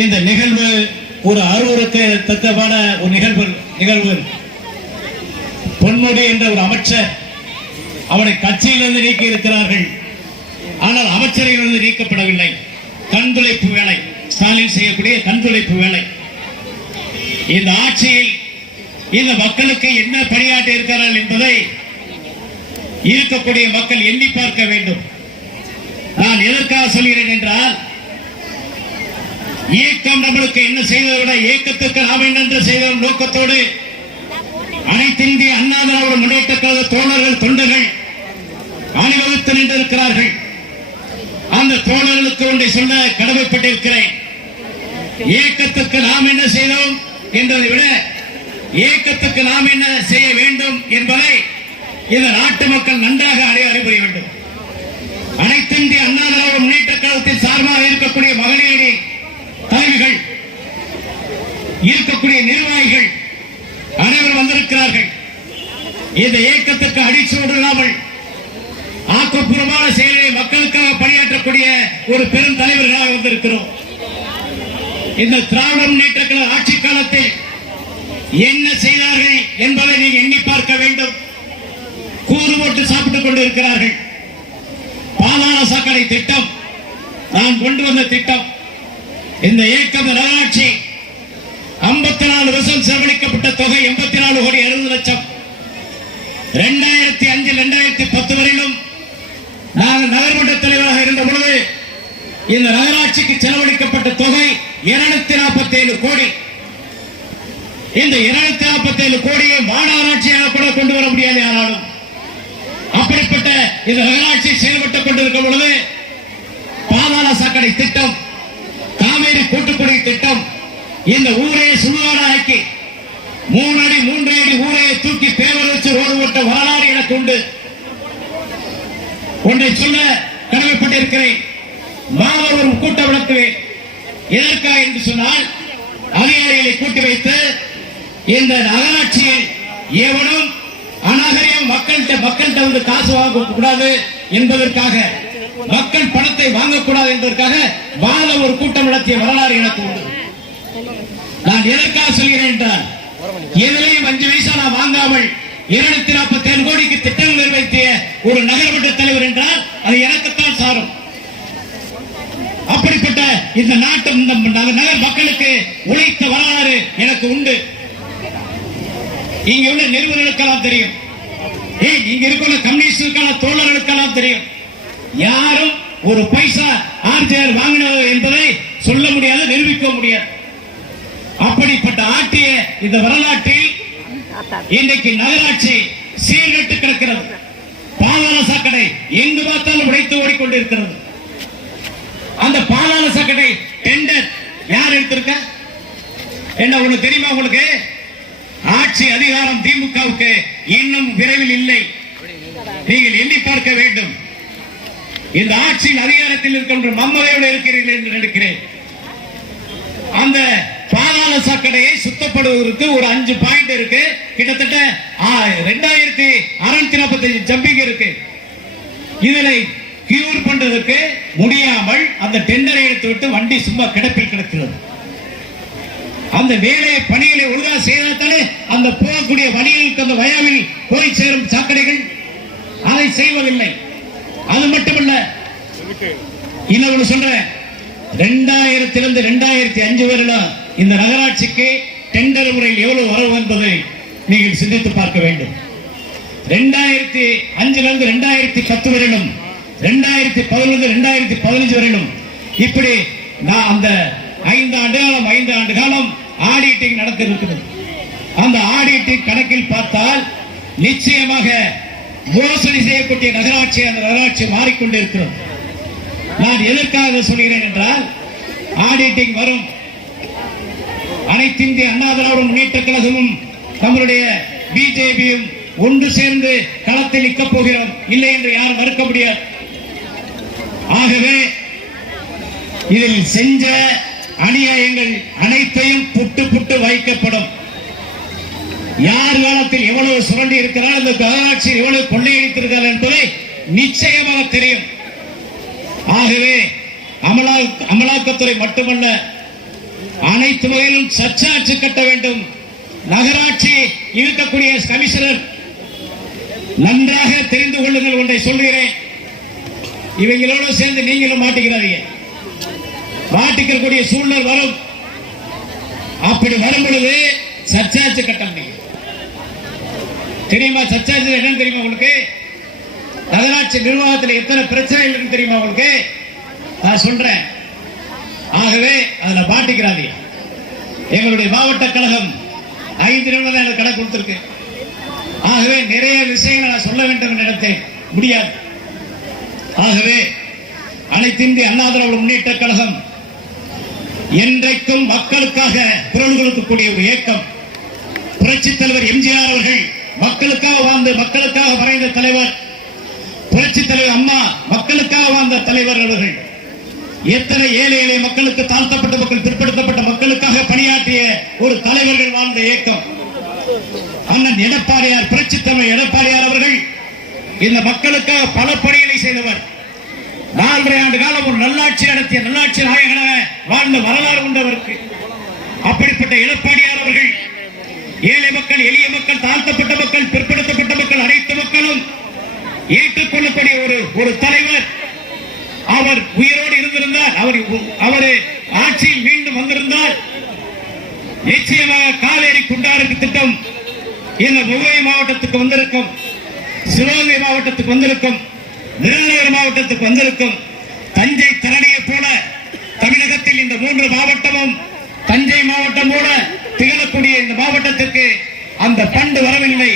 இந்த நிகழ்வு ஒரு அருவருக்கத்தக்கமான ஒரு நிகழ்வு. பொன்முடி என்ற ஒரு அமைச்சர், அவனை கட்சியிலிருந்து நீக்கி இருக்கிறார்கள். ஆனால் அமைச்சரிலிருந்து நீக்கப்படவில்லை. கண்துளைப்பு வேலை, ஸ்டாலின் செய்யக்கூடிய கண்துளைப்பு வேலை. இந்த ஆட்சியில் இந்த மக்களுக்கு என்ன பணியாற்றி இருக்கிறார்கள் என்பதை இருக்கக்கூடிய மக்கள் எண்ணி பார்க்க வேண்டும். நான் எதற்காக சொல்கிறேன் என்றால், இயக்கம் நம்மளுக்கு என்ன செய்ததை விட இயக்கத்துக்கு நாம் என்ன செய்த நோக்கத்தோடு அனைத்து இந்திய அண்ணா திராவிட முன்னேற்ற கழக தோழர்கள் தொண்டர்கள் அணிவகுத்து நின்றிருக்கிறார்கள். அந்த தோழர்களுக்கு ஒன்றை சொல்ல கடமைப்பட்டிருக்கிறேன். இயக்கத்துக்கு நாம் என்ன செய்தோம் என்பதை விட இயக்கத்துக்கு நாம் என்ன செய்ய வேண்டும் என்பதை இந்த நாட்டு மக்கள் நன்றாக அறிவுரை வேண்டும். அனைத்து இந்திய அண்ணா திராவிட முன்னேற்ற கழகத்தின் சார்பாக இருக்கக்கூடிய மகளிர் தலைவிகள், இருக்கக்கூடிய நிர்வாகிகள் அனைவரும் வந்திருக்கிறார்கள். இந்த இயக்கத்துக்கு அடிச்சோடு இல்லாமல் ஆக்கப்பூர்வமான செயலை மக்களுக்காக பணியாற்றக்கூடிய ஒரு பெரும் தலைவர்களாக வந்திருக்கிறோம். இந்த திராவிட முன்னேற்ற கழக ஆட்சி காலத்தில் என்ன செய்தார்கள் என்பதை நீங்க எண்ணி பார்க்க வேண்டும். கூறு போட்டு சாப்பிட்டுக் கொண்டிருக்கிறார்கள். பாதாள சாக்கடை திட்டம் நான் கொண்டு வந்த திட்டம். இந்த இயக்கம் நகராட்சி 54 வருஷம் செலவழிக்கப்பட்ட தொகை 84 கோடி 60 லட்சம். 2005 2010 வரையிலும் நாங்கள் நகர்மன்ற தலைவராக இருந்த பொழுது இந்த நகராட்சிக்கு செலவழிக்கப்பட்ட தொகை 247 கோடி. இந்த 247 கோடியை மாநகராட்சியாக கூட கொண்டு வர முடியாது யாராலும். அப்படிப்பட்ட இந்த நகராட்சி செயல்பட்டுக் கொண்டிருக்கும் பொழுது பாதாள சாக்கடை திட்டம், காவேரி கூட்டுக்குடி திட்டம், இந்த ஊரே சுடுகாடாக்கி 3 அடி 3 அடி ஊரை தூக்கி பேவர் வச்சு ரோடு ஓட்ட வரலாறு எனக்கு உண்டு. ஒன்றை சொல்ல கடமைப்பட்டிருக்கிறேன். மாணவர் கூட்டம் நடத்துவேன். எதற்காக என்று சொன்னால், அதிகாரிகளை கூட்டி வைத்து இந்த நகராட்சியில் எவனும் அநாகரியம் மக்கள்கிட்ட வந்து காசு வாங்க கூடாது என்பதற்காக, மக்கள் பணத்தை வாங்கக்கூடாது என்பதற்காக வாழ ஒரு கூட்டம் நடத்திய வரலாறு எனக்கு உண்டு. நான் எதற்காக சொல்கிறேன் என்றால், எதிலையும் 5 பைசா நான் வாங்காமல் 247 கோடிக்கு திட்டங்கள் நிறைவேற்றிய ஒரு நகர்மன்ற தலைவர் என்றால் அது எனக்குத்தான் சாரும். அப்படிப்பட்ட இந்த நாட்டு நகர் மக்களுக்கு உழைத்த வரலாறு எனக்கு உண்டு. இங்க உள்ள நிறுவனங்களுக்கெல்லாம் தெரியும், இங்க இருக்கிற கம்யூனிஸ்டுக்கான தோழர்களுக்கெல்லாம் தெரியும். யாரும் ஒரு பைசா ஆர்ஜிஆர் வாங்கினது என்பதை சொல்ல முடியாது, நிரூபிக்க முடியாது. அப்படிப்பட்ட ஆட்டிய இந்த வரலாற்றில் இன்றைக்கு நகராட்சி சீர்கட்டு கிடக்கிறது. பாதாள சாக்கடை எங்கு பார்த்தாலும் உடைத்து ஓடிக்கொண்டிருக்கிறது. அந்த பாதாள சாக்கடை டெண்டர் யார் எடுத்திருக்க? என்ன ஒண்ணு தெரியுமா உங்களுக்கு? ஆட்சி அதிகாரம் திமுகவுக்கு இன்னும் விரைவில் இல்லை. நீங்கள் எண்ணி பார்க்க வேண்டும். இந்த ஆட்சியின் அதிகாரத்தில் இருக்கின்ற மம்மதையோடு இருக்கிறீர்கள் என்று நினைக்கிறேன். அந்த பாதாள சாக்கடையை சுத்தப்படுவதற்கு ஒரு 5 பாயிண்ட் இருக்கு. கிட்டத்தட்ட 2645 ஜம்பிங் இருக்கு. இதனை கியூர் பண்றதுக்கு முடியாமல் அந்த டெண்டரை எடுத்து விட்டு வண்டி சும்மா கிடப்பில் கிடக்கிறது. அந்த வேலையை பணிகளை ஒழுங்காக செய்தால்தானே அந்த போகக்கூடிய வழிகளுக்கு அந்த வயாவில் போய் சேரும் சாக்கடைகள் அதை செய்வதில்லை. அது மட்டுமல்ல, இன்னொன்று சொல்றேன், 2000 2005 வரையிலும் இந்த நகராட்சிக்கு டெண்டர் முறையில் எவ்வளவு வரவு என்பதை நீங்கள் சிந்தித்து பார்க்க வேண்டும். 2005 2010 வரையிலும் 2011 2015 வரையிலும் இப்படி நான் அந்த 5 ஆண்டு காலம் ஆடிட்டிங் நடத்திருக்கிறது. அந்த ஆடிட்டிங் கணக்கில் பார்த்தால் நிச்சயமாக மோசடி செய்யக்கூடிய நகராட்சி அந்த நகராட்சி மாறிக்கொண்டிருக்கிறது. நான் எதற்காக சொல்கிறேன் என்றால், ஆடிட்டிங் வரும். அனைத்து இந்திய அண்ணா திராவிட முன்னேற்ற கழகமும் நம்மளுடைய பிஜேபியும் ஒன்று சேர்ந்து களத்தில் நிற்கப் போகிறோம். இல்லை என்று யாரும் மறுக்க முடியாது. ஆகவே இதில் செஞ்ச அநியாயங்கள் அனைத்தையும் புட்டு புட்டு வைக்கப்படும். யார் காலத்தில் எவ்வளவு சுரண்டி இருக்கிறார், அந்த நகராட்சி எவ்வளவு கொள்ளையடித்திருக்கிறார் என்பதை நிச்சயமாக தெரியும். ஆகவே அமலாக்கத்துறை மட்டுமல்ல, அனைத்து வகையிலும் சச்சாட்சி கட்ட வேண்டும். நகராட்சி இருக்கக்கூடிய கமிஷனர் நன்றாக தெரிந்து கொள்ளுங்கள். ஒன்றை சொல்கிறேன், இவங்களோடு சேர்ந்து நீங்களும் மாட்டிக்கிறாதீங்க. மாட்டிக்கக்கூடிய சூழ்நிலை வரும். அப்படி வரும் பொழுது சச்சாட்சி கட்ட முடியும். தெரியுமா சச்சாட்சி என்னன்னு தெரியுமா உங்களுக்கு? நகராட்சி நிர்வாகத்தில் எத்தனை பிரச்சனைகள் தெரியுமா உங்களுக்கு? நான் சொல்றேன். ஆகவே அதுல மாட்டிக்கிறாதீங்க. எங்களுடைய மாவட்ட கழகம் 5 நிமிடம் எனக்கு கணக்கு கொடுத்திருக்கு. ஆகவே நிறைய விஷயங்களை நான் சொல்ல வேண்டும் என்று நினைத்தேன், முடியாது. ஆகவே அனைத்து இந்திய அண்ணா திராவிட முன்னேற்ற கழகம் என்றைக்கும் மக்களுக்காக குரல் கொடுக்கக்கூடிய ஒரு இயக்கம். புரட்சித் தலைவர் எம்ஜிஆர் அவர்கள் மக்களுக்காக வாழ்ந்து மக்களுக்காக மறைந்த தலைவர். புரட்சித் தலைவர் அம்மா மக்களுக்காக வாழ்ந்த தலைவர் அவர்கள். எத்தனை ஏழை எளிய மக்களுக்கு, தாழ்த்தப்பட்ட மக்கள், பிற்படுத்தப்பட்ட மக்களுக்காக பணியாற்றிய ஒரு தலைவர்கள் வாழ்ந்த இயக்கம். அண்ணன் எடப்பாடியார், புரட்சித் தலைவர் எடப்பாடியார் அவர்கள் இந்த மக்களுக்காக பல பணிகளை செய்தவர். 4.5 ஆண்டு காலம் ஒரு நல்லாட்சி நடத்திய நல்லாட்சி நாயகனாக வாழ்ந்த வரலாறு கொண்டவருக்கு. அப்படிப்பட்ட எடப்பாடியார் அவர்கள் ஏழை மக்கள், எளிய மக்கள், தாழ்த்தப்பட்ட மக்கள், பிற்படுத்தப்பட்ட மக்கள், அனைத்து மக்களும் ஏற்றுக்கொள்ளக்கூடிய ஒரு தலைவர். அவர் உயிரோடு இருந்திருந்தால், அவர் ஆட்சியில் மீண்டும் வந்திருந்தால் நிச்சயமாக காவேரி குண்டாறு திட்டம் இந்த மும்பை மாவட்டத்துக்கு வந்திருக்கும், சிவகங்கை மாவட்டத்துக்கு வந்திருக்கும், விருதுநகர் மாவட்டத்துக்கு வந்திருக்கும். தஞ்சை தரணியை போல தமிழகத்தில் இந்த 3 மாவட்டமும் தஞ்சை மாவட்டம் போல திகழக்கூடிய இந்த மாவட்டத்திற்கு அந்த பண்டு வரவில்லை.